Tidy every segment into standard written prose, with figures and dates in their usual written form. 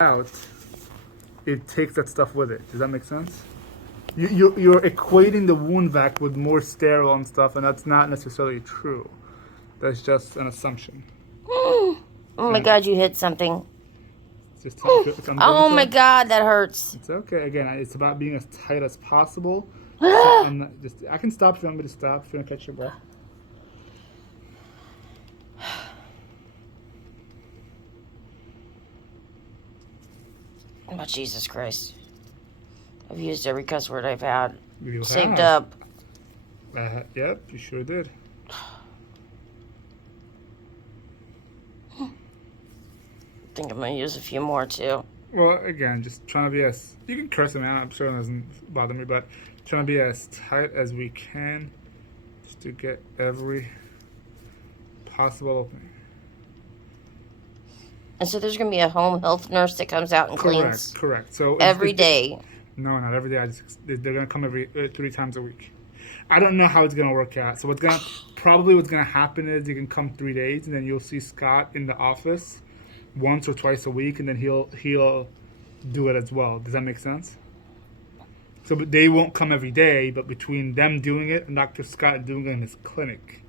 out, it takes that stuff with it. Does that make sense? You're equating the wound vac with more sterile and stuff, and that's not necessarily true. That's just an assumption. Oh my God, you hit something. Just Oh my God, that hurts. It's okay. Again, it's about being as tight as possible. I can stop if you want me to stop. If you want to catch your breath. Oh, Jesus Christ. I've used every cuss word I've had. You Saved have. up. Yep, you sure did. I think I'm going to use a few more too. Well, again, just trying to be as... You can curse him out. I'm sure it doesn't bother me, but trying to be as tight as we can just to get every possible opening. And so there's going to be a home health nurse that comes out and cleans Correct. So every day. No, not every day. They're going to come every 3 times a week. I don't know how it's going to work out. So what's going to happen is you can come 3 days, and then you'll see Scott in the office once or twice a week, and then he'll do it as well. Does that make sense? So but they won't come every day, but between them doing it and Dr. Scott doing it in his clinic,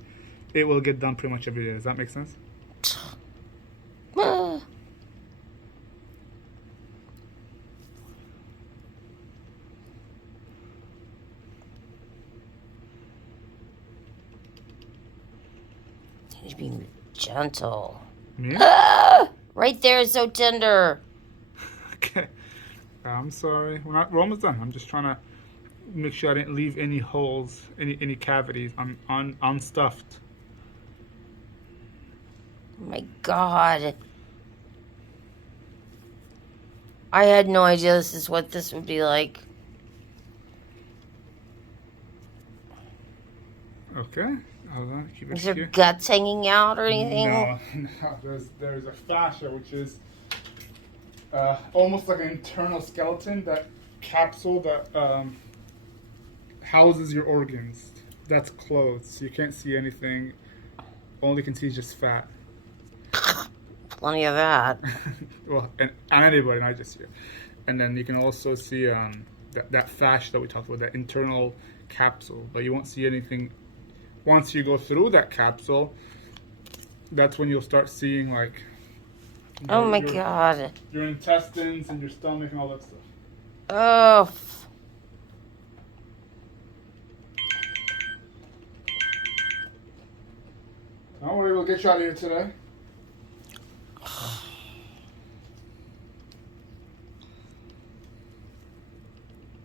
it will get done pretty much every day. Does that make sense? He's being gentle. Me? Right there is so tender. Okay. I'm sorry. We're almost done. I'm just trying to make sure I didn't leave any holes, any cavities unstuffed. Oh my God. I had no idea this is what this would be like. Okay. Hold on. Keep it Is there here. guts hanging out or anything? No. There's a fascia, which is almost like an internal skeleton, that capsule that houses your organs. That's closed, so you can't see anything. All you can see is just fat. Plenty of that. Well, and anybody, not just you. And then you can also see that fascia that we talked about, that internal capsule, but you won't see anything. Once you go through that capsule, that's when you'll start seeing, like, Oh my God. your intestines and your stomach and all that stuff. Oh. Don't worry, we'll get you out of here today.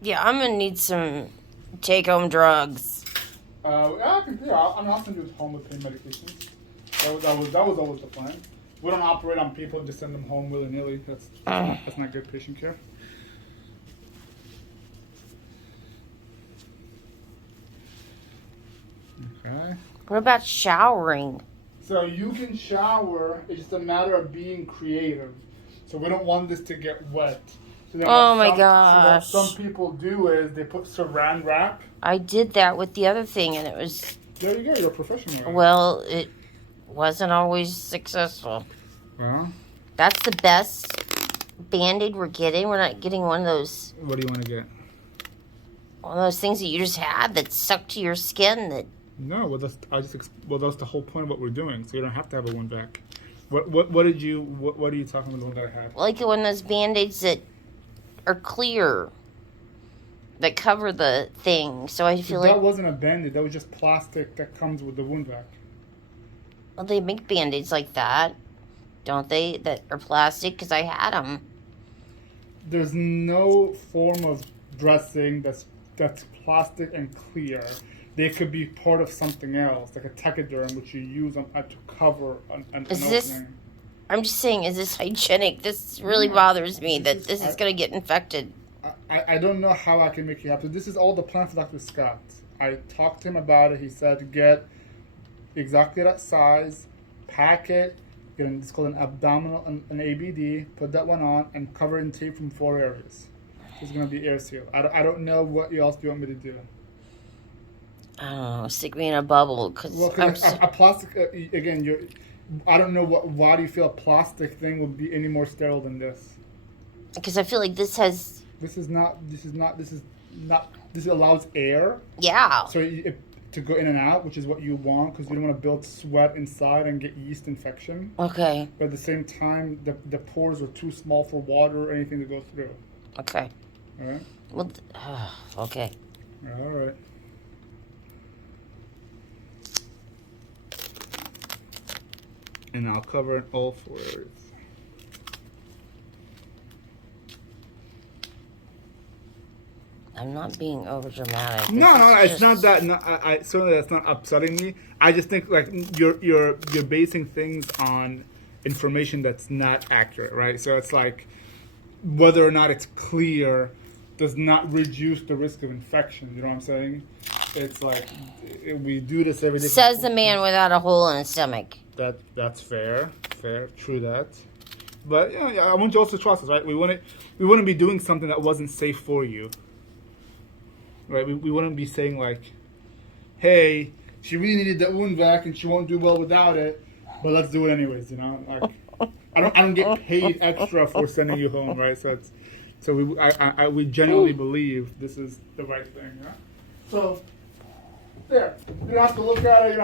Yeah, I'm gonna need some take-home drugs. I'll send you home with pain medications. That was always the plan. We don't operate on people and just send them home willy-nilly. That's not good patient care. Okay. What about showering? So you can shower. It's just a matter of being creative. So we don't want this to get wet. So then Oh my gosh. So what some people do is they put saran wrap. I did that with the other thing, and it was, There you go. You're a professional. well, it wasn't always successful. Well, That's the best Band-Aid we're getting. We're not getting one of those what do you want to get? things that you just had that suck to your skin. That No, well that's that's the whole point of what we're doing. So you don't have to have a wound vac. What are you talking about, the one that I had? like one of those Band-Aids that are clear, that cover the thing. So I feel That like, wasn't a Band-Aid. That was just plastic that comes with the wound vac. well, they make Band-Aids like that, don't they? That are plastic, because I had them. There's no form of dressing that's plastic and clear. They could be part of something else, like a Tegaderm, which you use to cover an Is this- opening. I'm just saying, is this hygienic? This really bothers me that this is going to get infected. I don't know how I can make you happy. This is all the plan for Dr. Scott. I talked to him about it. He said get exactly that size, pack it, it's called an abdominal, an ABD, put that one on, and cover it in tape from 4 areas. It's going to be air sealed. I don't know what else do you want me to do. I don't know, stick me in a bubble, because Well, a plastic, again, I don't know why do you feel a plastic thing would be any more sterile than this? Because I feel like this has, This allows air. yeah. So to go in and out, which is what you want, because you don't want to build sweat inside and get yeast infection. Okay. But at the same time, the pores are too small for water or anything to go through. Okay. All right? Well, okay. All right. And I'll cover it all four areas. I'm not being over dramatic. No, it's not that. No, I certainly that's not upsetting me. I just think like you're basing things on information that's not accurate, right? So it's like whether or not it's clear does not reduce the risk of infection. You know what I'm saying? It's like we do this every day. Says the man without a hole in his stomach. That's fair, true that. But yeah, I want you also to trust us, right? We wouldn't be doing something that wasn't safe for you. Right, we wouldn't be saying like, "Hey, she really needed that wound vac and she won't do well without it, but let's do it anyways." You know, like I don't get paid extra for sending you home, right? So we genuinely believe this is the right thing. Yeah? So there, you don't have to look at it. You don't